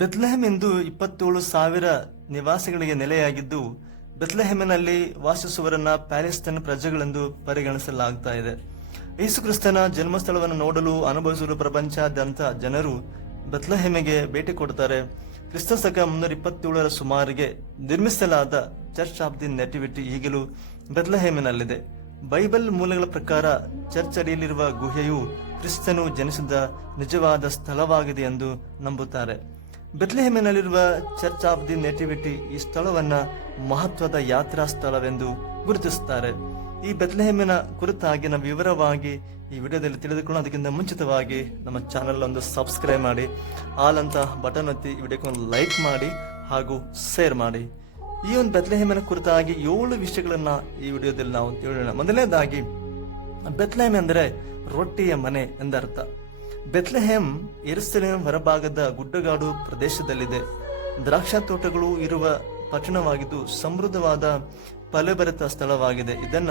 Bethlehem ಎಂದು ಇಪ್ಪತ್ತೇಳು ಸಾವಿರ ನಿವಾಸಿಗಳಿಗೆ ನೆಲೆಯಾಗಿದ್ದು, ಬೆತ್ಲೆಹೆಮಿನಲ್ಲಿ ವಾಸಿಸುವರನ್ನ ಪ್ಯಾಲೆಸ್ತೈನ್ ಪ್ರಜೆಗಳೆಂದು ಪರಿಗಣಿಸಲಾಗ್ತಾ ಇದೆ. ಯೇಸುಕ್ರಿಸ್ತನ ಜನ್ಮಸ್ಥಳವನ್ನು ನೋಡಲು ಅನುಭವಿಸಲು ಪ್ರಪಂಚಾದ್ಯಂತ ಜನರು ಬೆತ್ಲಹೆಮೆಗೆ ಭೇಟಿ ಕೊಡುತ್ತಾರೆ ಕ್ರಿಸ್ತ ಶಕ ಮುನ್ನೂರ ಇಪ್ಪತ್ತೇಳರ ಸುಮಾರಿಗೆ ನಿರ್ಮಿಸಲಾದ ಚರ್ಚ್ ಆಫ್ ದಿ ನೆಟಿವಿಟಿ ಈಗಲೂ ಬೆತ್ಲಹೆಮೆನಲ್ಲಿದೆ. ಬೈಬಲ್ ಮೂಲಗಳ ಪ್ರಕಾರ ಚರ್ಚ್ ಅಡಿಯಲ್ಲಿರುವ ಗುಹೆಯು ಕ್ರಿಸ್ತನು ಜನಿಸಿದ ನಿಜವಾದ ಸ್ಥಳವಾಗಿದೆ ಎಂದು ನಂಬುತ್ತಾರೆ. ಬೆತ್ಲೆಹೇಮಿನಲ್ಲಿರುವ ಚರ್ಚ್ ಆಫ್ ದಿ ನೇಟಿವಿಟಿ ಈ ಸ್ಥಳವನ್ನ ಮಹತ್ವದ ಯಾತ್ರಾ ಸ್ಥಳವೆಂದು ಗುರುತಿಸುತ್ತಾರೆ. ಈ ಬೆತ್ಲೆಹೆಮಿನ ಕುರಿತಾಗಿ ನಾವು ವಿವರವಾಗಿ ಈ ವಿಡಿಯೋದಲ್ಲಿ ತಿಳಿದುಕೊಂಡು ಅದಕ್ಕಿಂತ ಮುಂಚಿತವಾಗಿ ನಮ್ಮ ಚಾನಲ್ ಒಂದು ಸಬ್ಸ್ಕ್ರೈಬ್ ಮಾಡಿ ಆಲ್ ಬಟನ್ ಒತ್ತಿ ಈ ವಿಡಿಯೋಕ್ಕೊಂದು ಲೈಕ್ ಮಾಡಿ ಹಾಗೂ ಶೇರ್ ಮಾಡಿ. ಈ ಒಂದು ಬೆತ್ಲೆಹೆಮಿನ ಕುರಿತಾಗಿ ಏಳು ವಿಷಯಗಳನ್ನ ಈ ವಿಡಿಯೋದಲ್ಲಿ ನಾವು ತಿಳಿಯೋಣ. ಮೊದಲನೇದಾಗಿ, ಬೆತ್ಲೆಹೆಮ್ ಅಂದರೆ ರೊಟ್ಟಿಯ ಮನೆ ಎಂದರ್ಥ. ಬೆತ್ಲೆಹೇಮ್ ಎರಸ್ತಲಿನ ಹೊರಭಾಗದ ಗುಡ್ಡಗಾಡು ಪ್ರದೇಶದಲ್ಲಿದೆ. ದ್ರಾಕ್ಷಾ ತೋಟಗಳು ಇರುವ ಪಟ್ಟಣವಾಗಿದ್ದು ಸಮೃದ್ಧವಾದ ಫಲಭರಿತ ಸ್ಥಳವಾಗಿದೆ. ಇದನ್ನ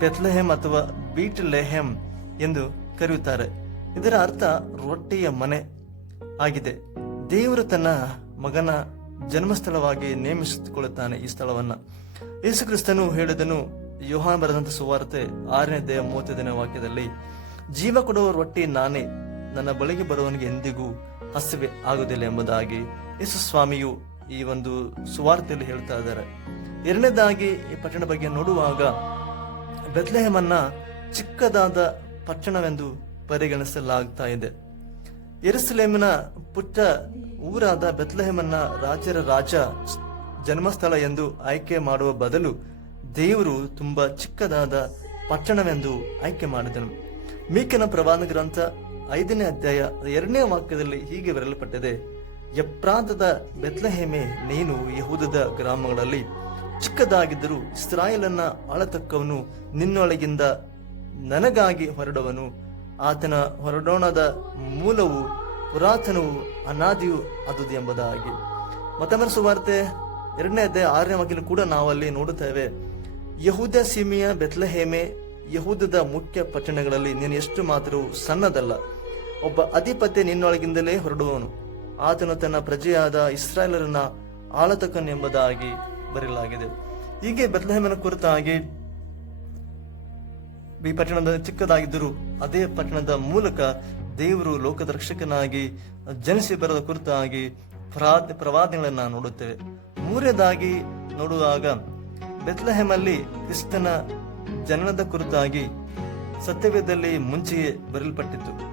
ಬೆತ್ಲೆಹೆಮ್ ಅಥವಾ ಬೀಟ್ ಲೆಹೆಮ್ ಎಂದು ಕರೆಯುತ್ತಾರೆ. ಇದರ ಅರ್ಥ ರೊಟ್ಟಿಯ ಮನೆ ಆಗಿದೆ. ದೇವರು ತನ್ನ ಮಗನ ಜನ್ಮಸ್ಥಳವಾಗಿ ನೇಮಿಸಿಕೊಳ್ಳುತ್ತಾನೆ ಈ ಸ್ಥಳವನ್ನ. ಯೇಸು ಕ್ರಿಸ್ತನು ಹೇಳಿದನು, ಯೋಹಾನ್ ಬರೆದಂತ ಸುವಾರ್ತೆ ಆರನೇ ದೇಹ ಮೂವತ್ತೈದನೇ ವಾಕ್ಯದಲ್ಲಿ, ಜೀವ ಕೊಡುವ ರೊಟ್ಟಿ ನಾನೇ. ನನ್ನ ಬಳಿಗೆ ಬರುವವನಿಗೆ ಎಂದಿಗೂ ಹಸಿವೆ ಆಗುವುದಿಲ್ಲ ಎಂಬುದಾಗಿ ಯೇಸು ಸ್ವಾಮಿಯು ಈ ಒಂದು ಸುವಾರ್ತೆಯಲ್ಲಿ ಹೇಳ್ತಾ ಇದ್ದಾರೆ. ಎರಡನೇದಾಗಿ ಈ ಪಟ್ಟಣ ಬಗ್ಗೆ ನೋಡುವಾಗ ಬೆತ್ಲೆಹಮನ್ನ ಚಿಕ್ಕದಾದ ಪಟ್ಟಣವೆಂದು ಪರಿಗಣಿಸಲಾಗ್ತಾ ಇದೆ. ಎರುಸಲೇಮಿನ ಪುಟ್ಟ ಊರಾದ ಬೆತ್ಲೆಹಮನ್ನ ರಾಜರ ರಾಜ ಜನ್ಮಸ್ಥಳ ಎಂದು ಆಯ್ಕೆ ಮಾಡುವ ಬದಲು ದೇವರು ತುಂಬಾ ಚಿಕ್ಕದಾದ ಪಟ್ಟಣವೆಂದು ಆಯ್ಕೆ ಮಾಡಿದನು. ಮೀಕನ ಪ್ರವಾದ ಗ್ರಂಥ ಐದನೇ ಅಧ್ಯಾಯ ಎರಡನೇ ವಾಕ್ಯದಲ್ಲಿ ಹೀಗೆ ಬರೆಯಲ್ಪಟ್ಟಿದೆ, ಎಪ್ರಾಂತದ ಬೆತ್ಲಹೇಮೆ, ನೀನು ಯಹೂದದ ಗ್ರಾಮಗಳಲ್ಲಿ ಚಿಕ್ಕದಾಗಿದ್ದರೂ ಇಸ್ರಾಯೇಲನ್ನ ಆಳತಕ್ಕವನು ನಿನ್ನೊಳಗಿಂದ ನನಗಾಗಿ ಹೊರಡವನು. ಆತನ ಹೊರಡೋಣದ ಮೂಲವು ಪುರಾತನವು ಅನಾದಿಯು ಅದುದು ಎಂಬುದಾಗಿ. ಮತ್ತೊಮ್ಮೆ ಸುವಾರ್ತೆ ಎರಡನೇ ಅಧ್ಯಾಯ ಆರನೇ ವಾಕ್ಯ ಕೂಡ ನಾವು ಅಲ್ಲಿ ನೋಡುತ್ತೇವೆ, ಯಹೂದ ಸೀಮೆಯ ಬೆತ್ಲಹೇಮೆ, ಯಹೂದದ ಮುಖ್ಯ ಪಟ್ಟಣಗಳಲ್ಲಿ ನೀನು ಎಷ್ಟು ಮಾತ್ರ ಸಣ್ಣದಲ್ಲ. ಒಬ್ಬ ಅಧಿಪತಿ ನಿನ್ನೊಳಗಿಂದಲೇ ಹೊರಡುವನು. ಆತನು ತನ್ನ ಪ್ರಜೆಯಾದ ಇಸ್ರಾಯೇಲರನ್ನ ಆಳತಕನ್ ಎಂಬುದಾಗಿ ಬರೆಯಲಾಗಿದೆ. ಹೀಗೆ ಬೆತ್ಲಹೇಮನ ಕುರಿತಾಗಿ ಈ ಪಟ್ಟಣದ ಚಿಕ್ಕದಾಗಿದ್ದರೂ ಅದೇ ಪಟ್ಟಣದ ಮೂಲಕ ದೇವರು ಲೋಕದ ರಕ್ಷಕನಾಗಿ ಜನಿಸಿ ಬರದ ಕುರಿತಾಗಿ ಪ್ರಾದ್ ಪ್ರವಾದಗಳನ್ನ ನೋಡುತ್ತೇವೆ. ಮೂರನೇದಾಗಿ ನೋಡುವಾಗ ಬೆತ್ಲಹೆಮಲ್ಲಿ ಕ್ರಿಸ್ತನ ಜನನದ ಕುರಿತಾಗಿ ಸತ್ಯವೇದಲ್ಲಿ ಮುಂಚೆಯೇ ಬರೆಯಲ್ಪಟ್ಟಿತ್ತು.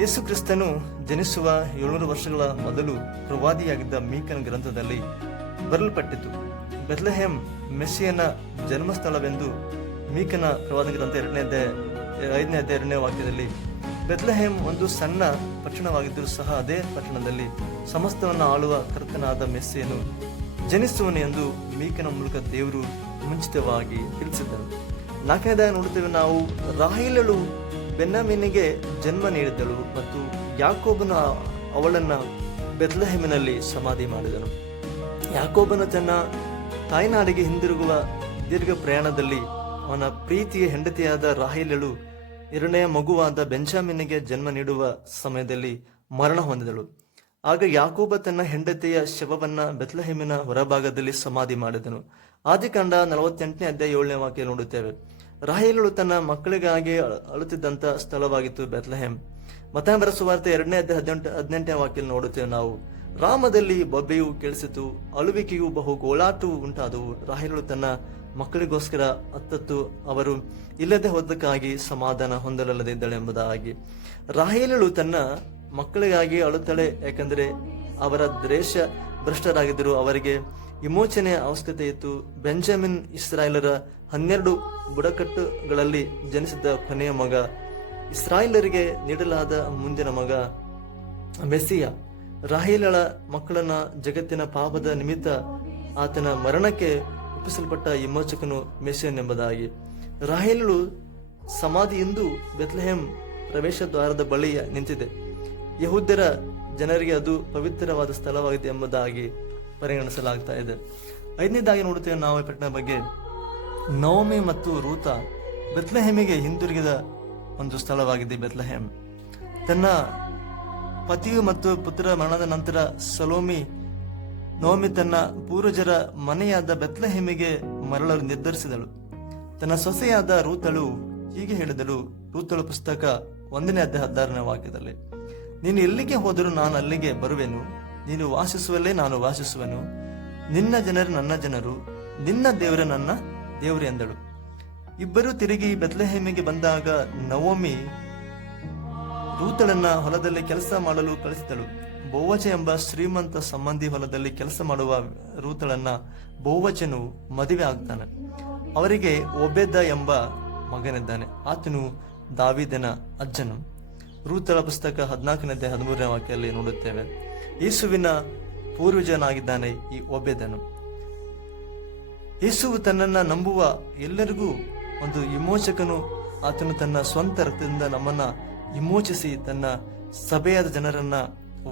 ಯೇಸು ಕ್ರಿಸ್ತನು ಜನಿಸುವ ಏಳ್ನೂರು ವರ್ಷಗಳ ಮೊದಲು ಪ್ರವಾದಿಯಾಗಿದ್ದ ಮೀಕನ ಗ್ರಂಥದಲ್ಲಿ ಬರಲ್ಪಟ್ಟಿತು ಬೆತ್ಲೆಹೆಮ್ ಮೆಸ್ಸಿಯನ ಜನ್ಮಸ್ಥಳವೆಂದು ಮೀಕನ ಪ್ರವಾದ ಗ್ರಂಥ ಎರಡನೇ ಐದನೇ ಅಧ್ಯಾಯ, ಎರಡನೇ ವಾಕ್ಯದಲ್ಲಿ ಬೆತ್ಲೆಹೇಮ್ ಒಂದು ಸಣ್ಣ ಪಟ್ಟಣವಾಗಿದ್ದರೂ ಸಹ ಅದೇ ಪಟ್ಟಣದಲ್ಲಿ ಸಮಸ್ತವನ್ನು ಆಳುವ ಕರ್ತನಾದ ಮೆಸ್ಸಿಯನ್ನು ಜನಿಸುವನು ಎಂದು ಮೀಕನ ಮೂಲಕ ದೇವರು ಮುಂಚಿತವಾಗಿ ತಿಳಿಸಿದ್ದನು ನಾಲ್ಕನೇದಾಗಿ ನೋಡುತ್ತೇವೆ ನಾವು ರಾಹಿಲಳು ಬೆನ್ನಮೀನಿಗೆ ಜನ್ಮ ನೀಡಿದ್ದಳು ಮತ್ತು ಯಾಕೋಬನ ಅವಳನ್ನ ಬೆದ್ಲಹೆಮಿನಲ್ಲಿ ಸಮಾಧಿ ಮಾಡಿದನು. ಯಾಕೋಬನ ತನ್ನ ತಾಯ್ನಾಡಿಗೆ ಹಿಂದಿರುಗುವ ದೀರ್ಘ ಪ್ರಯಾಣದಲ್ಲಿ ಅವನ ಪ್ರೀತಿಯ ಹೆಂಡತಿಯಾದ ರಾಹಿಲಳು ಎರಡನೆಯ ಮಗುವಾದ ಬೆಂಜಾಮಿನಿಗೆ ಜನ್ಮ ನೀಡುವ ಸಮಯದಲ್ಲಿ ಮರಣ ಹೊಂದಿದಳು. ಆಗ ಯಾಕೋಬ ತನ್ನ ಹೆಂಡತಿಯ ಶವವನ್ನ ಬೆತ್ಲಹೆಮಿನ ಹೊರಭಾಗದಲ್ಲಿ ಸಮಾಧಿ ಮಾಡಿದನು. ಆದಿಕಾಂಡ ನಲವತ್ತೆಂಟನೇ ಅಧ್ಯಾಯ ಏಳನೇ ವಾಕ್ಯ ನೋಡುತ್ತೇವೆ. ರಾಹೇಲಳು ತನ್ನ ಮಕ್ಕಳಿಗಾಗಿ ಅಳ- ಅಳುತ್ತಿದ್ದಂತ ಸ್ಥಳವಾಗಿತ್ತು ಬೆತ್ಲೆಹೆಮ್ ಮತಾಂಬರ ಸುವಾರ್ತೆ ಎರಡನೇ ಹದಿನೆಂಟು, ಹದಿನೆಂಟನೇ ವಾಕ್ಯ ನೋಡುತ್ತೇವೆ ನಾವು. ರಾಮದಲ್ಲಿ ಬೊಬ್ಬೆಯು ಕೇಳಿಸಿತು, ಅಳುವಿಕೆಯು ಬಹು ಗೋಳಾಟು ಉಂಟಾದವು. ರಾಹೇಲಳು ತನ್ನ ಮಕ್ಕಳಿಗೋಸ್ಕರ ಅತ್ತತ್ತು ಅವರು ಇಲ್ಲದೆ ಹೋದಕ್ಕಾಗಿ ಸಮಾಧಾನ ಹೊಂದಲಲ್ಲದೆ ಇದ್ದಳು ಎಂಬುದಾಗಿ ರಾಹಿಲಳು ತನ್ನ ಮಕ್ಕಳಿಗಾಗಿ ಅಳುತ್ತಳೆ, ಯಾಕಂದರೆ ಅವರ ದೇಶ ಭ್ರಷ್ಟರಾಗಿದ್ದರು. ಅವರಿಗೆ ವಿಮೋಚನೆಯ ಅವಶ್ಯಕತೆ ಇತ್ತು. ಬೆಂಜಮಿನ್ ಇಸ್ರಾಯೇಲರ ಹನ್ನೆರಡು ಬುಡಕಟ್ಟುಗಳಲ್ಲಿ ಜನಿಸಿದ ಕೊನೆಯ ಮಗ. ಇಸ್ರಾಯೇಲರಿಗೆ ನೀಡಲಾದ ಮುಂದಿನ ಮಗ ಮೆಸ್ಸಿಯ. ರಾಹಿಲಳ ಮಕ್ಕಳನ್ನ ಜಗತ್ತಿನ ಪಾಪದ ನಿಮಿತ್ತ ಆತನ ಮರಣಕ್ಕೆ ಒಪ್ಪಿಸಲ್ಪಟ್ಟ ವಿಮೋಚಕನು ಮೆಸ್ಸಿಯನ್ ಎಂಬುದಾಗಿ ಸಮಾಧಿ ಎಂದು ಬೆತ್ಲೆಹೆಮ್ ಪ್ರವೇಶ ದ್ವಾರದ ಬಳಿಯ ನಿಂತಿದೆ. ಯಹೂದ್ಯರ ಜನರಿಗೆ ಅದು ಪವಿತ್ರವಾದ ಸ್ಥಳವಾಗಿದೆ ಎಂಬುದಾಗಿ ಪರಿಗಣಿಸಲಾಗ್ತಾ ಇದೆ. ಐದನೇದಾಗಿ ನೋಡುತ್ತೇವೆ ನಾವು ಈ ಪ್ರಕರಣದ ಬಗ್ಗೆ. ನವಮಿ ಮತ್ತು ರೂತ ಬೆತ್ಲೆಹೆಮಿಗೆ ಹಿಂದಿರುಗಿದ ಒಂದು ಸ್ಥಳವಾಗಿದೆ ಬೆತ್ಲಹೆಮ್. ತನ್ನ ಪತಿಯು ಮತ್ತು ಪುತ್ರ ಮರಣದ ನಂತರ ಸಲೋಮಿ, ನವಮಿ ತನ್ನ ಪೂರ್ವಜರ ಮನೆಯಾದ ಬೆತ್ಲೆಹೆಮಿಗೆ ಮರಳಲು ನಿರ್ಧರಿಸಿದಳು. ತನ್ನ ಸೊಸೆಯಾದ ರೂತಳು ಹೀಗೆ ಹೇಳಿದಳು. ರೂತಳು ಪುಸ್ತಕ ಒಂದನೇ ಅಧ್ಯಾಯ ಹದಿನಾರನೇ ವಾಕ್ಯದಲ್ಲಿ. ನೀನು ಎಲ್ಲಿಗೆ ಹೋದರೂ ನಾನು ಅಲ್ಲಿಗೆ ಬರುವೆನು. ನೀನು ವಾಸಿಸುವಲ್ಲೇ ನಾನು ವಾಸಿಸುವೆನು. ನಿನ್ನ ಜನರು ನನ್ನ ಜನರು, ನಿನ್ನ ದೇವರ ನನ್ನ ದೇವರು ಎಂದಳು. ಇಬ್ಬರು ತಿರುಗಿ ಬೆತ್ಲೆಹೇಮಿಗೆ ಬಂದಾಗ ನವೋಮಿ ರೂತಳನ್ನ ಹೊಲದಲ್ಲಿ ಕೆಲಸ ಮಾಡಲು ಕಳಿಸಿದಳು. ಬೋವಚ ಎಂಬ ಶ್ರೀಮಂತ ಸಂಬಂಧಿ ಹೊಲದಲ್ಲಿ ಕೆಲಸ ಮಾಡುವ ರೂತಳನ್ನ ಬೋವಚನು ಮದುವೆ ಆಗ್ತಾನೆ. ಅವರಿಗೆ ಒಬೆದ ಎಂಬ ಮಗನಿದ್ದಾನೆ. ಆತನು ದಾವಿದನ ಅಜ್ಜನು. ರೂತಳ ಪುಸ್ತಕ ಹದಿನಾಲ್ಕನೇ ಹದಿಮೂರನೇ ವಾಕ್ಯದಲ್ಲಿ ನೋಡುತ್ತೇವೆ. ಯೇಸುವಿನ ಪೂರ್ವಜನಾಗಿದ್ದಾನೆ ಈ ಒಬೆದನು ಯೇಸುವು ತನ್ನನ್ನ ನಂಬುವ ಎಲ್ಲರಿಗೂ ಒಂದು ವಿಮೋಚಕನು. ಆತನು ತನ್ನ ಸ್ವಂತ ರಕ್ತದಿಂದ ನಮ್ಮನ್ನ ವಿಮೋಚಿಸಿ ತನ್ನ ಸಭೆಯಾದ ಜನರನ್ನು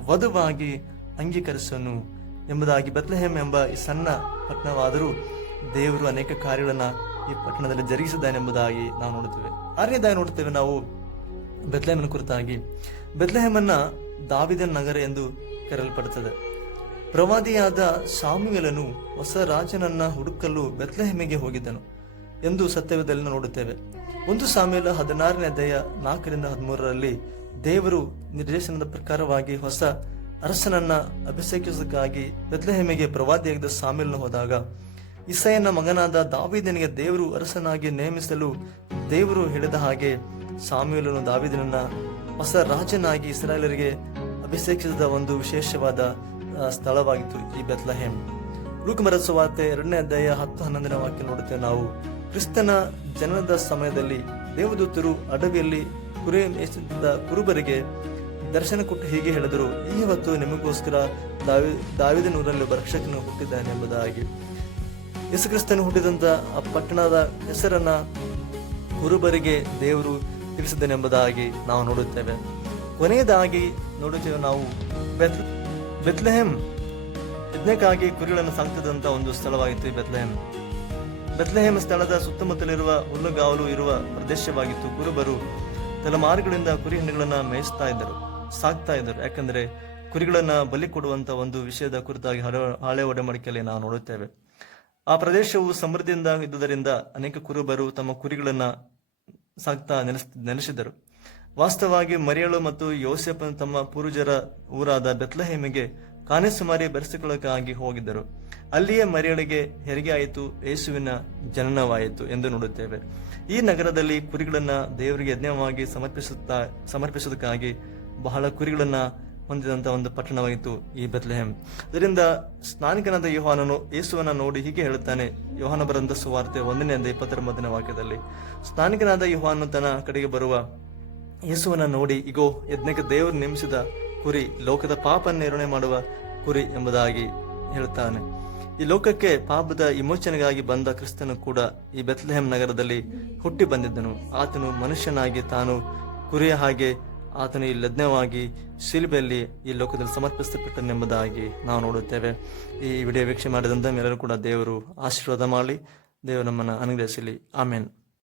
ವಧುವಾಗಿ ಅಂಗೀಕರಿಸನು ಎಂಬುದಾಗಿ ಬತ್ಲಹೇಮ್ ಎಂಬ ಈ ಸಣ್ಣ ಪಟ್ಟಣವಾದರೂ ದೇವರು ಅನೇಕ ಕಾರ್ಯಗಳನ್ನು ಈ ಪಟ್ಟಣದಲ್ಲಿ ಜರುಗಿಸಿದ್ದಾನೆಂಬುದಾಗಿ ನಾವು ನೋಡುತ್ತೇವೆ. ಆರನೇದಾಗಿ ನೋಡುತ್ತೇವೆ ನಾವು ಬೆತ್ಲೆಹೇಮನ ಕುರಿತಾಗಿ. ಬೆತ್ಲೆಹೇಮನ್ನ ದಾವಿದ ನಗರ ಎಂದು ಕರೆಯಲ್ಪಡುತ್ತದೆ. ಪ್ರವಾದಿಯಾದ ಸಾಮುವೇಲನು ಹೊಸ ರಾಜನನ್ನ ಹುಡುಕಲು ಬೆತ್ಲೆಹೆಮಿಗೆ ಹೋಗಿದ್ದನು ಎಂದು ಸತ್ಯವೇದಲ್ಲಿ ನೋಡುತ್ತೇವೆ. ಒಂದು ಸಾಮೇಲ ಹದಿನಾರನೇ ದಯ ನಾಲ್ಕರಿಂದ ಹದಿಮೂರರಲ್ಲಿ ದೇವರು ನಿರ್ದೇಶನದ ಪ್ರಕಾರವಾಗಿ ಹೊಸ ಅರಸನನ್ನ ಅಭಿಷೇಕಿಸೋದಕ್ಕಾಗಿ ಬೆತ್ಲೆಹೆಮಿಗೆ ಪ್ರವಾದಿಯಾಗಿದ್ದ ಸಾಮೇಲನು ಹೋದಾಗ, ಇಸಯನ ಮಗನಾದ ದಾವಿದನಿಗೆ ದೇವರು ಅರಸನಾಗಿ ನೇಮಿಸಲು ದೇವರು ಹೇಳಿದ ಹಾಗೆ ಸಾಮ್ಯಲನು ದಾವಿದನನ್ನ ಹೊಸ ರಾಜನಾಗಿ ಇಸ್ರಾಯೇಲರಿಗೆ ಅಭಿಷೇಕಿಸಿದ ಒಂದು ವಿಶೇಷವಾದ ಸ್ಥಳವಾಗಿತ್ತು ಈ ಬೆತ್ಲಹೇಮ್. ಲೂಕಮರ ವಾರ್ತೆ ಎರಡನೇ ಅಧ್ಯಾಯ ಹತ್ತು ಹನ್ನೊಂದನೇ ವಾಕ್ಯ ನೋಡುತ್ತೇವೆ ನಾವು. ಕ್ರಿಸ್ತನ ಜನನದ ಸಮಯದಲ್ಲಿ ದೇವದೂತರು ಅಡವಿಯಲ್ಲಿ ಕುರಿ ಮೇಯಿಸುತ್ತಿದ್ದ ಕುರುಬರಿಗೆ ದರ್ಶನ ಕೊಟ್ಟು ಹೀಗೆ ಹೇಳಿದರು, ಈ ಹೊತ್ತು ನಿಮಗೋಸ್ಕರ ದಾವಿ ದಾವಿದನೂರಲ್ಲಿ ಒಬ್ಬ ರಕ್ಷಕನು ಹುಟ್ಟಿದ್ದಾನೆ ಎಂಬುದಾಗಿ. ಯೇಸುಕ್ರಿಸ್ತನು ಹುಟ್ಟಿದಂತ ಆ ಪಟ್ಟಣದ ಹೆಸರನ್ನ ಕುರುಬರಿಗೆ ದೇವರು ತಿಳಿಸಿದನೆಂಬುದಾಗಿ ನಾವು ನೋಡುತ್ತೇವೆ. ಕೊನೆಯದಾಗಿ ನೋಡುತ್ತೇವೆ ನಾವು ಬೆತ್, ಬೆತ್ಲೆಹೆಮ್. ಯಜ್ಞಕ್ಕಾಗಿ ಕುರಿಗಳನ್ನು ಸಾಕ್ತದಂತ ಒಂದು ಸ್ಥಳವಾಗಿತ್ತು ಬೆತ್ಲೆಹೆಮ್. ಬೆತ್ಲೆಹೆಮ್ ಸ್ಥಳದ ಸುತ್ತಮುತ್ತಲಿರುವ ಹುಲ್ಲುಗಾವಲು ಇರುವ ಪ್ರದೇಶವಾಗಿತ್ತು. ಕುರುಬರು ತಲೆಮಾರುಗಳಿಂದ ಕುರಿ ಹಣ್ಣುಗಳನ್ನ ಮೇಯಿಸ್ತಾ ಇದ್ದರು, ಸಾಕ್ತಾ ಇದ್ದರು. ಯಾಕಂದ್ರೆ ಕುರಿಗಳನ್ನ ಬಲಿ ಕೊಡುವಂತ ಒಂದು ವಿಷಯದ ಕುರಿತಾಗಿ ಹಳೆ- ಹಳೆ ಒಡಂಬಡಿಕೆಯಲ್ಲಿ ನಾವು ನೋಡುತ್ತೇವೆ. ಆ ಪ್ರದೇಶವು ಸಮೃದ್ಧಿಯಿಂದ ಇದ್ದುದರಿಂದ ಅನೇಕ ಕುರುಬರು ತಮ್ಮ ಕುರಿಗಳನ್ನ ಸಾಕ್ತಾ ನೆನೆಸ್ ನೆಲೆಸಿದರು ವಾಸ್ತವವಾಗಿ ಮರಿಯಳು ಮತ್ತು ಯೋಸೆಫನು ತಮ್ಮ ಪೂರ್ವಜರ ಊರಾದ ಬೆತ್ಲಹೇಮಿಗೆ ಕಾನೆಸುಮಾರಿ ಬೆರೆಸಿಕೊಳ್ಳಕ್ಕಾಗಿ ಹೋಗಿದ್ದರು. ಅಲ್ಲಿಯೇ ಮರಿಯಳಿಗೆ ಹೆರಿಗೆ ಆಯಿತು, ಯೇಸುವಿನ ಜನನವಾಯಿತು ಎಂದು ನೋಡುತ್ತೇವೆ. ಈ ನಗರದಲ್ಲಿ ಕುರಿಗಳನ್ನ ದೇವರಿಗೆ ಯಜ್ಞವಾಗಿ ಸಮರ್ಪಿಸುತ್ತಾ, ಸಮರ್ಪಿಸುವುದಕ್ಕಾಗಿ ಬಹಳ ಕುರಿಗಳನ್ನ ಹೊಂದಿದಂತ ಒಂದು ಪಟ್ಟಣವಾಗಿತ್ತು ಈ ಬೆತ್ಲೆಹೆಮ್. ಅದರಿಂದ ಸ್ನಾನಿಕನಾದ ಯೋಹಾನನು ಯೇಸುವನ್ನ ನೋಡಿ ಹೀಗೆ ಹೇಳುತ್ತಾನೆ. ಯೋಹಾನ ಬರಂದ ಸುವಾರ್ತೆ ಒಂದನೇ ಅಂದ ಇಪ್ಪತ್ತೊಂಬತ್ತನೇ ವಾಕ್ಯದಲ್ಲಿ. ಸ್ನಾನಿಕನಾದ ಯೋಹಾನನು ತನ್ನ ಕಡೆಗೆ ಬರುವ ಯೇಸುವನ್ನ ನೋಡಿ, ಇಗೋ, ಯಜ್ಞಕ್ಕೆ ದೇವರು ನೇಮಿಸಿದ ಕುರಿ, ಲೋಕದ ಪಾಪ ನಿರ್ವಹಣೆ ಮಾಡುವ ಕುರಿ ಎಂಬುದಾಗಿ ಹೇಳುತ್ತಾನೆ. ಈ ಲೋಕಕ್ಕೆ ಪಾಪದ ವಿಮೋಚನೆಗಾಗಿ ಬಂದ ಕ್ರಿಸ್ತನು ಕೂಡ ಈ ಬೆತ್ಲೆಹೆಮ್ ನಗರದಲ್ಲಿ ಹುಟ್ಟಿ ಬಂದಿದ್ದನು. ಆತನು ಮನುಷ್ಯನಾಗಿ ತಾನು ಕುರಿಯ ಹಾಗೆ ಆತನು ಈ ಲಗ್ನವಾಗಿ ಶಿಲ್ಬೆಯಲ್ಲಿ ಈ ಲೋಕದಲ್ಲಿ ಸಮರ್ಪಿಸಲ್ಪಟ್ಟನೆಂಬುದಾಗಿ ನಾವು ನೋಡುತ್ತೇವೆ. ಈ ವಿಡಿಯೋ ವೀಕ್ಷಣೆ ಮಾಡಿದಂತ ಎಲ್ಲರೂ ಕೂಡ ದೇವರು ಆಶೀರ್ವಾದ ಮಾಡಲಿ ದೇವರು ನಮ್ಮನ್ನು ಅನುಗ್ರಹಿಸಲಿ. ಆಮೇನ್.